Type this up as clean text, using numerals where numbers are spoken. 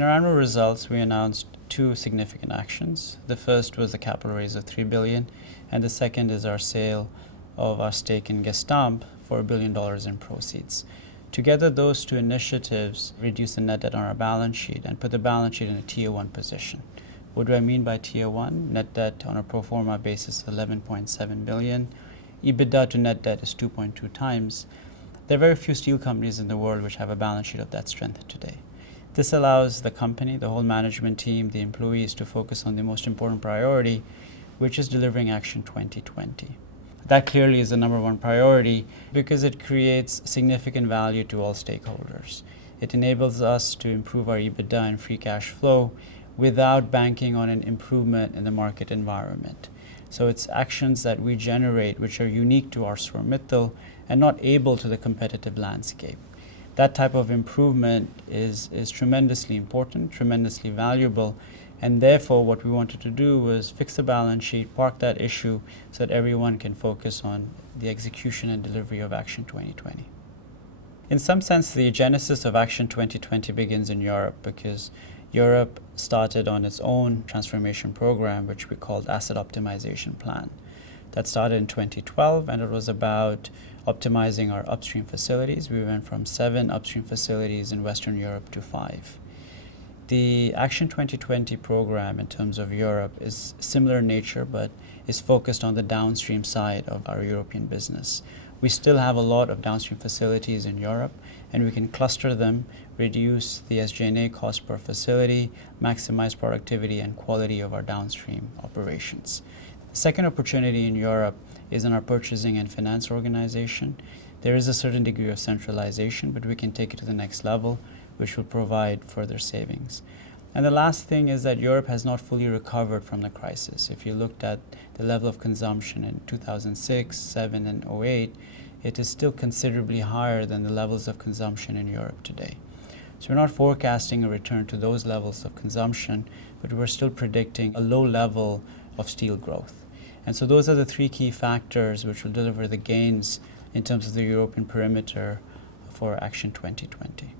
In our annual results, we announced two significant actions. The first was the capital raise of $3 billion, and the second is our sale of our stake in Gestamp for $1 billion in proceeds. Together, those two initiatives reduce the net debt on our balance sheet and put the balance sheet in a Tier 1 position. What do I mean by Tier 1? Net debt on a pro forma basis is $11.7 billion. EBITDA to net debt is 2.2 times. There are very few steel companies in the world which have a balance sheet of that strength today. This allows the company, the whole management team, the employees to focus on the most important priority, which is delivering Action 2020. That clearly is the number one priority because it creates significant value to all stakeholders. It enables us to improve our EBITDA and free cash flow without banking on an improvement in the market environment. So it's actions that we generate which are unique to ArcelorMittal and not able to the competitive landscape. That type of improvement is tremendously important, tremendously valuable, and therefore what we wanted to do was fix the balance sheet, park that issue so that everyone can focus on the execution and delivery of Action 2020. In some sense, the genesis of Action 2020 begins in Europe because Europe started on its own transformation program, which we called Asset Optimization Plan. That started in 2012, and it was about optimizing our upstream facilities. We went from 7 upstream facilities in Western Europe to 5. The Action 2020 program in terms of Europe is similar in nature, but is focused on the downstream side of our European business. We still have a lot of downstream facilities in Europe, and we can cluster them, reduce the SG&A cost per facility, maximize productivity and quality of our downstream operations. The second opportunity in Europe is in our purchasing and finance organization. There is a certain degree of centralization, but we can take it to the next level, which will provide further savings. And the last thing is that Europe has not fully recovered from the crisis. If you looked at the level of consumption in 2006, 7, and 08, it is still considerably higher than the levels of consumption in Europe today. So we're not forecasting a return to those levels of consumption, but we're still predicting a low level of steel growth. And so those are the 3 key factors which will deliver the gains in terms of the European perimeter for Action 2020.